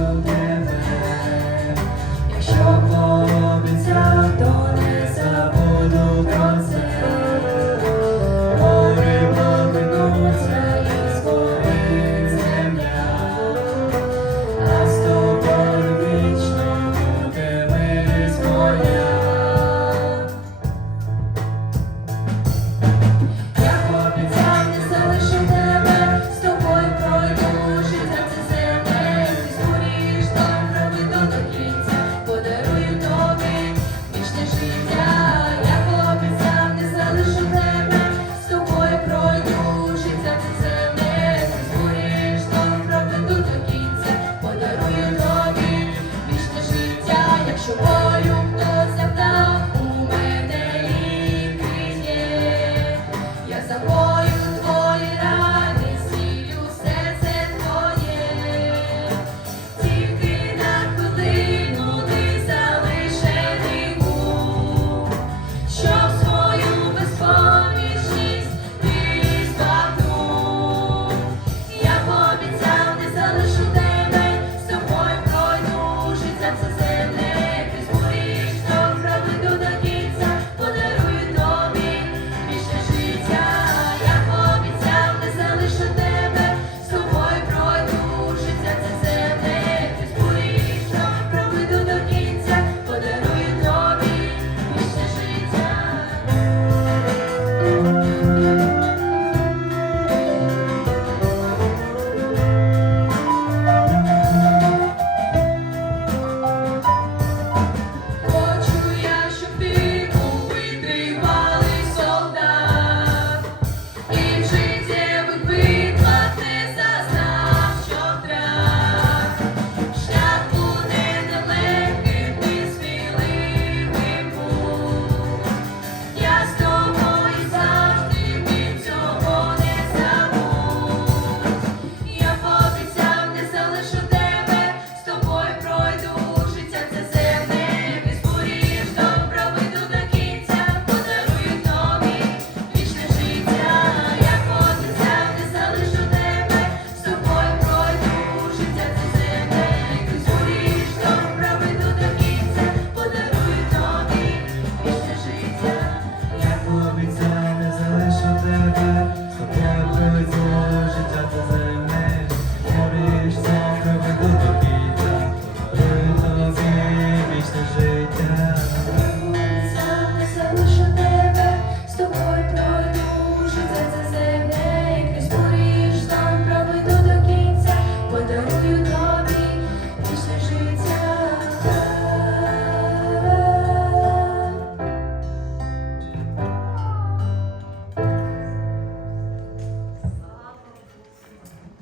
그